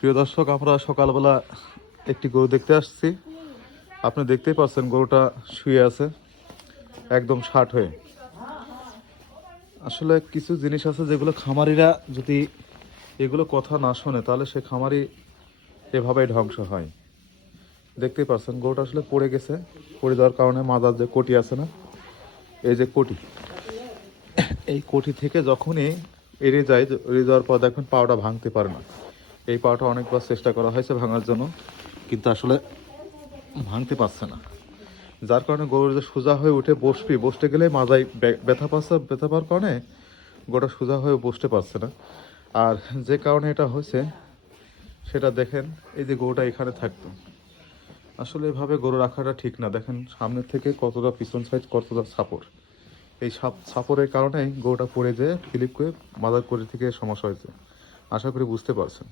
প্রিয় দর্শক, আমরা সকালবেলা একটি গরু দেখতে আসছি। আপনি দেখতেই পাচ্ছেন গরুটা শুয়ে আছে একদম ষাট হয়ে। আসলে কিছু জিনিস আছে যেগুলো খামারিরা যদি এগুলো কথা না শোনে তাহলে সে খামারি এভাবেই ধ্বংস হয়। দেখতেই পাচ্ছেন গরুটা আসলে পড়ে গেছে। পড়ে যাওয়ার কারণে মাজার যে কোটি আছে না, এই যে কোটি, এই কোটি থেকে যখনই এড়ে যায়, এড়ে যাওয়ার পর দেখবেন পাওটা ভাঙতে পারে না। এই পাওটা অনেকবার চেষ্টা করা হয়েছে ভাঙার জন্য, কিন্তু আসলে ভাঙতে পারছে না। যার কারণে গরু যে সোজা হয়ে উঠে বসতে গেলে মাজায় ব্যথা পাচ্ছে। ব্যথা পাওয়ার কারণে গরুটা সোজা হয়ে বসতে পারছে না। আর যে কারণে এটা হয়েছে সেটা দেখেন, এই যে গরুটা এখানে থাকতো। আসলে এভাবে গরু রাখাটা ঠিক না। দেখেন সামনের থেকে কতটা পিছন সাইড, কতটা সাপোর্ট। এই সাপোর্টের কারণেই গরুটা পড়ে যেয়ে স্লিপ করে মাজার কোটি থেকে সমস্যা হয়েছে। আশা করি বুঝতে পারছেন।